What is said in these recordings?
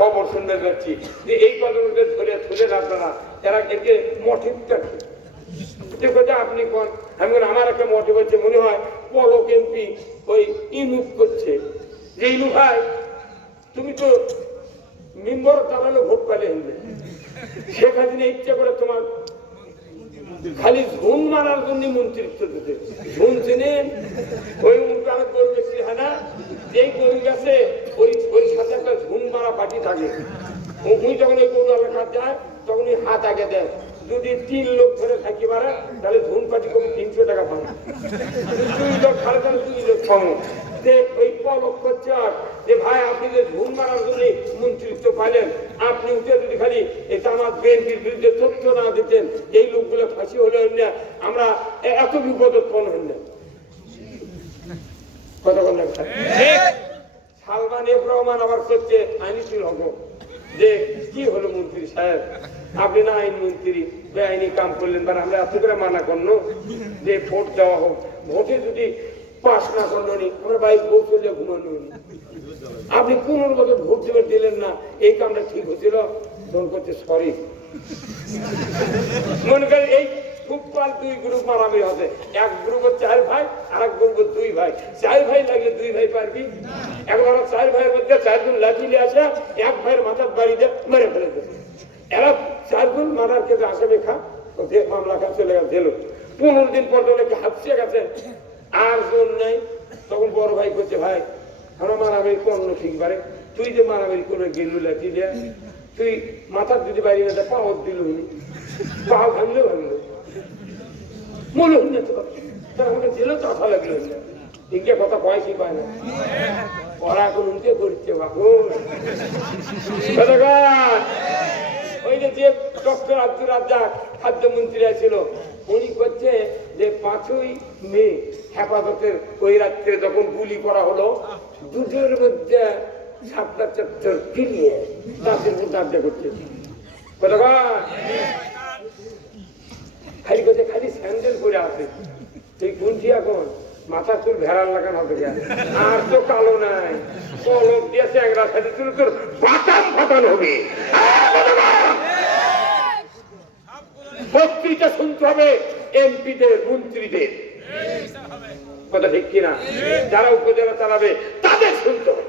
খবর শুনতে পাচ্ছি যে এই কথাগুলোকে ধরে ধরে আপনারা। এরা একে মঠে কি? দেখো যে আপনি কোন? আমি আমার একটা মঠে হচ্ছে, মনে হয় পলক এমপি ওই ইনুক করছে। যে ইনু ভাই, তুমি তো মেম্বর দাঁড়ালে ভোট পালে সেখানে ইচ্ছে করে তোমার খালি ঝুন মারার জন্য মন্ত্রিত্ব দিতে। ঝুন চিনেন ওই উনকানের গরু বেশি হয় না? যেই গরু গেছে, ওই ওই সাথে একটা ঝুন মারা পার্টি থাকে। উনি যখন ওই গরু এলাকা যায়, তখন ওই হাত আগে দেয়। যদি তিন লোক ধরে থাকি মারা তাহলে ঝুন পার্টি কমে তিনশো টাকা পাবে। দুই লোক খালে তাহলে দুই লোক কম যে ওই পলক করছে যে ভাই আপনি যে ঝুন মারার জন্য মন্ত্রিত্ব পাইলেন আপনি উঠে যদি খালি এটা আমার বিএনপির বিরুদ্ধে তথ্য না দিতেন এই লোকগুলো ফাঁসি হলে না আমরা এত বিপদ উৎপন্ন হল না। সালমান এফ রহমান আবার করছে যে কি হলো মন্ত্রী সাহেব? আপনি না আইন মন্ত্রী বেআইনি কাম করলেন বা আমরা এত করে মানা করল যে ভোট দেওয়া হোক। ভোটে যদি পাস না করল আমরা বাইক ভোট চলে ঘুমানো আপনি বছর ভোট দেবে দিলেন না, এই কামটা ঠিক হচ্ছিল তখন করছে সরি মনে করেন, এই ফুটবল দুই গ্রুপ মারামারি হবে এক গ্রুপের চার ভাই আর এক গ্রুপের দুই ভাই। চার ভাই লাগলে দুই ভাই পারবি একবার চার ভাইয়ের মধ্যে চারজন লাঠি আসে এক ভাইয়ের মাথার বাড়ি দিয়ে মেরে ফেলে দেবে এরা চারজন মারার ক্ষেত্রে আসামি খা মামলা খা চলে গেছে দিল পনেরো দিন পর যখন গেছে। আর জন নেই। তখন বড় ভাই করছে ভাই, আমরা মারামারি করল ঠিক পারে তুই যে মারামারি করে গেলু লাঠি দিয়ে, তুই মাথার যদি বাইরে না পাও দিল পা ভাঙলে, ভাঙলো। মনে না তো আমাকে দিলেও তো আশা লাগল দিকে কথা পয়সি পায় না। ওরা এখন উঠে করছে বাবু ওই যে যে ডক্টর আব্দুর রাজ্জাক খাদ্যমন্ত্রী ছিল, উনি করছে যে পাঁচই মে হেফাজতের ওই রাত্রে যখন গুলি করা হলো, দুটোর মধ্যে সাতটা চত্বর কিনিয়ে তাদের উদ্ধার করছে খালি কোথায় খালি স্যান্ডেল করে আছে। তুই গুনছি এখন মাথা চুল ভেড়ার লাগানো হবে আর তো কালো নাই। কলম দিয়ে চ্যাংরা সাথে চুল তোর বাটাম ফাটানো হবে। বক্তৃতা শুনতে হবে এমপিদের, মন্ত্রীদের। কথা ঠিক কিনা? যারা উপজেলা চালাবে, তাদের শুনতে হবে।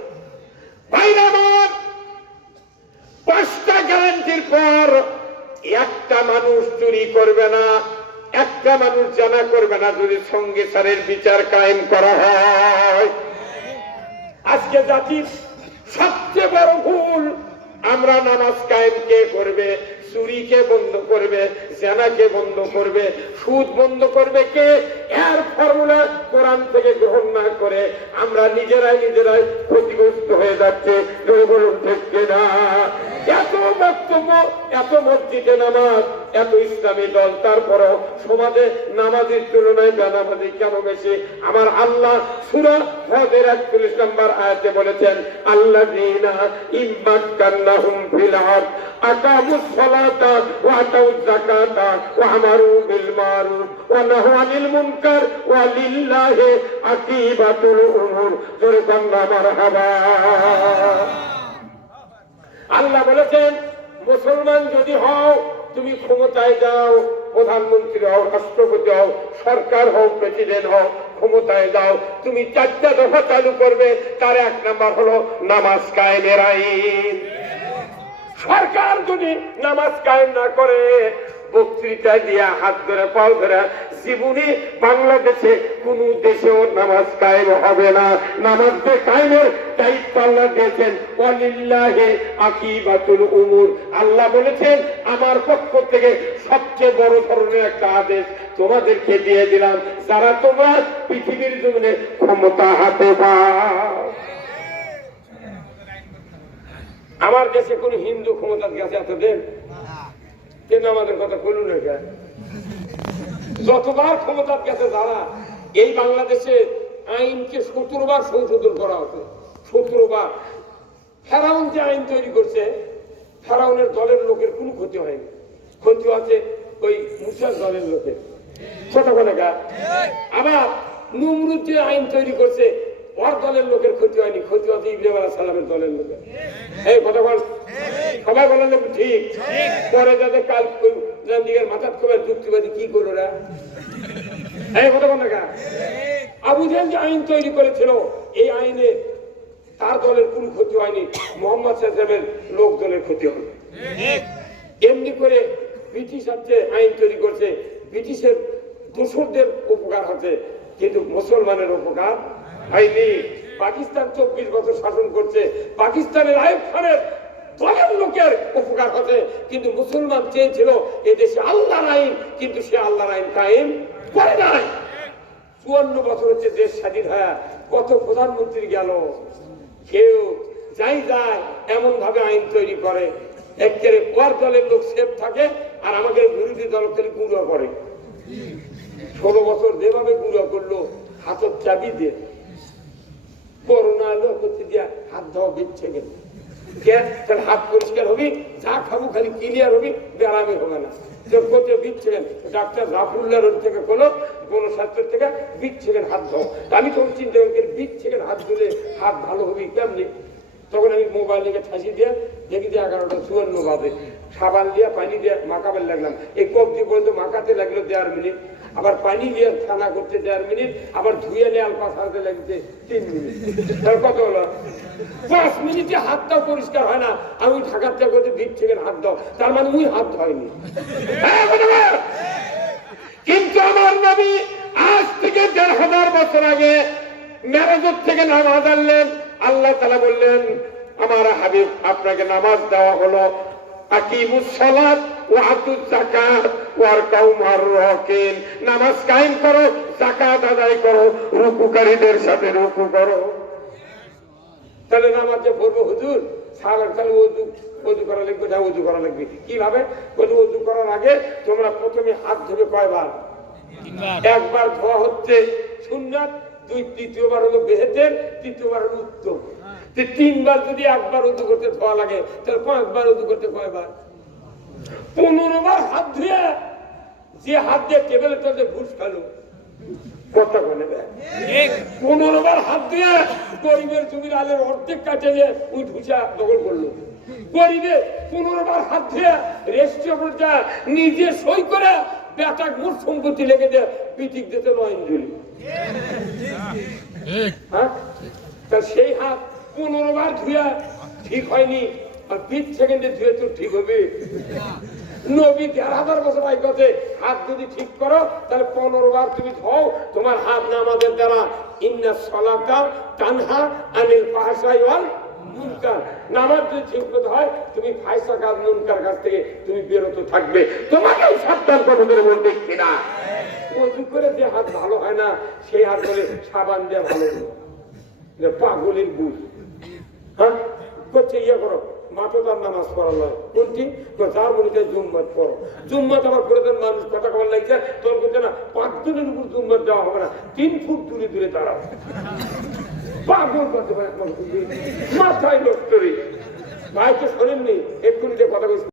পাঁচটা গ্যারান্টির পর একটা মানুষ চুরি করবে না, একটা মানুষ জানা করবে না যদি সঙ্গে সারের বিচার কায়েম করা হয়। আজকে জাতির সবচেয়ে বড় ভুল আমরা নামাজ কায়েম কে করবে? চুরিকে বন্ধ করবে? জেনাকে বন্ধ করবে? সুদ বন্ধ করবে কে? এর ফর্মুলা কোরআন থেকে গ্রহণ না করে আমরা নিজেরাই নিজেরাই ক্ষতিগ্রস্ত হয়ে যাচ্ছে। বলুন, ঠিক কিনা? এত বক্তব্য, এত মসজিদে নামাজ, এত ইসলামী দল, তারপরও সমাজে নামাজের তুলনায় বেনামাজি কেন বেশি? আমার আল্লাহ সুরা হজের একচল্লিশ নম্বর আয়াতে বলেছেন আল্লাহ উমুর। জোরে কন্না মারহাবা। আল্লাহ বলেছেন, মুসলমান যদি হও, তুমি ক্ষমতায় যাও, প্রধানমন্ত্রী হও, রাষ্ট্রপতি হও, সরকার হও, প্রেসিডেন্ট হও, ক্ষমতায় যাও, তুমি চারটা দফা চালু করবে, তার এক নাম্বার হলো নামাজ কায়েমের আইন। সরকার যদি নামাজ কায়েম না করে, বক্তৃতা দিয়া হাত ধরে, পাও ধরে জীবনে বাংলাদেশে কোন দেশেও নামাজ কায়েম হবে না। নামাজ কায়েমের দায়িত্ব আল্লাহ দিয়েছেন। ওয়ালিল্লাহে আকিবাতুল উমুর। আল্লাহ বলেছেন, আমার পক্ষ থেকে সবচেয়ে বড় ধরনের একটা আদেশ তোমাদেরকে দিয়ে দিলাম। যারা তোমার পৃথিবীর জন্য ক্ষমতা হাতে পাও। আমার দেশে কোন হিন্দু ক্ষমতার কাছে এতদিন? কিন্তু আমাদের কথা বলুন না কেন? যতবার ক্ষমতার কাছে যারা এই বাংলাদেশে আইনকে সতেরো বার সংশোধন করা হতো। সতেরো বার ফেরাউন যে আইন তৈরি করছে, ফেরাউনের দলের লোকের কোনো ক্ষতি হয়নি। ক্ষতি আছে ওই মুসার দলের লোকের। গা আবার নমরুদ যে আইন তৈরি করছে, ওর দলের লোকের ক্ষতি হয়নি। ক্ষতি হচ্ছে ইব্রাহিম আলাহ সালামের দলের লোকের। এই কথা বল সবাই বলেন ঠিক। পরে যাতে কাল কবে যুক্তিবাদী, কি আবু যে আইন তৈরি করেছিল, এই আইনে তার দলের কোন ক্ষতি হয়নি, মোহাম্মদ সাহেবের লোক দলের ক্ষতি এমনি করে ব্রিটিশ হচ্ছে আইন তৈরি করছে, ব্রিটিশের দোসরদের উপকার হচ্ছে, কিন্তু মুসলমানের উপকার হয়নি। পাকিস্তান চব্বিশ বছর শাসন করছে, পাকিস্তানের আইব খানের দলের লোকের উপকার হচ্ছে কিন্তু মুসলমান চেয়েছিল এদেশে আল্লাহর আইন, কিন্তু সে আল্লাহর আইন কায়েম করে নাই। চুয়ান্ন বছর হচ্ছে দেশ স্বাধীন হয় কত প্রধানমন্ত্রী গেল। কেউ যাই যায় এমন ভাবে আইন তৈরি করে। একেবারে ওয়ার দলের লোক সেফ থাকে আর আমাদের বিরোধী দল খালি গুঁড়ো করে। ষোলো বছর যেভাবে গুঁড়ো করল হাতের চাবি দিয়ে। করোনা দিয়া হাত ধোয়া বিচ্ছে গেল। তাহলে হাত পরিষ্কার হবি, যা খাব খালি ক্লিয়ার হবি ব্যারামে হবে না। তো কোথায় বিচ্ছেন ডাক্তার রাফুল্লাহ থেকে কোনো কোনো স্বাস্থ্যের থেকে বিচ্ছেন হাত ধো আমি তখন চিন্তা করি বিচ্ছেন হাত ধুলে হাত ভালো হবি কেমনি? তখন আমি মোবাইল থেকে ঠাসি দিয়ে দেখি যে এগারোটা চুয়ান্ন বাজে। সাবান দিয়ে পানি দিয়ে মাখাবার লাগলাম। এই কবজি পর্যন্ত মাখাতে লাগল দেড় মিনিট। আবার পানি দিয়ে ছানা করতে দেড় মিনিট আবার ধুয়ে নিয়ে আলপা সারতে লাগছে তিন মিনিট। কত হলো? পাঁচ মিনিটে হাতটাও পরিষ্কার হয় না। আমি ঢাকার থেকে ভিড় থেকে হাত দাও। তার মানে উনি হাত ধয়নি হ্যাঁ, কিন্তু আমার নবী আজ থেকে দেড় হাজার বছর আগে মেরাজত থেকে নামাজ আনলেন। আল্লাহ তালা বললেন আমার হাবিব আপনাকে নামাজ দেওয়া হলো নামাজ কায়েম করো যাকাত আদায় করো রুকুকারীদের সাথে রুকু করো। তাহলে নামাজে পড়ব হুজুর? সারা তাহলে ওজু করা লাগবে না ওজু করা লাগবে। কীভাবে? ওজু করার আগে তোমরা প্রথমে হাত ধুবে কয়বার? একবার ধোয়া হচ্ছে সুন্নাত দুই তৃতীয়বার হলো বেহেতের তৃতীয়বার হলো উত্তম তিনবার যদি একবার উদু করতে ধোয়া লাগে তাহলে পাঁচবার উদু করতে কয়বার? পনেরো বার হাত ধুয়ে যে হাত দিয়ে টেবিলের তলে ঘুষ কথা বলে বার হাত দিয়ে গরিবের জমির আলের অর্ধেক কাটে নিয়ে ওই দখল করল। গরিবে পনেরো বার হাত দিয়ে রেস্টুরেন্টটা নিজে সই করে বেটা মোট সম্পত্তি লেগে দেয় পিটিক দিতে নয় হ্যাঁ? তা সেই হাত পনেরো বার ধুয়া ঠিক হয়নি, আর বিশ সেকেন্ডে ধুয়ে তো ঠিক হবে। নবী দেড় হাজার বছর আগে কথা হাত যদি ঠিক করো, তাহলে পনেরো বার তুমি ধোও, তোমার হাত নামাজের দ্বারা। ইন্না সলাতা তানহা আনিল ফাহশাই ওয়াল মুনকার। নামাজ যদি ঠিক মতো হয়, তুমি ফাইসা কাজ, মুনকার কাছ থেকে তুমি বিরত থাকবে। তোমাকেও সাবধান করব তোর মন দেখছি না অজু করে যে হাত ভালো হয় না, সেই হাত বলে সাবান দেওয়া ভালো পাগলের বুঝ। হ্যাঁ? করছে ইয়ে করো মাঠতার নামাজ পড়া নয় কোনটি? যার মনে হয় জুম্মাত পড়ো। জুম্মাত আমার করে দেন মানুষ কথা কবার লাগছে, তোর বলছে না পাঁচজনের উপর জুম্মাত দেওয়া হবে না, তিন ফুট দূরে দূরে দাঁড়াও। পাগল করতে পারে মাথায় নষ্ট তৈরি ভাই তো শোনেননি, এক্ষুনি যে কথা বলছি।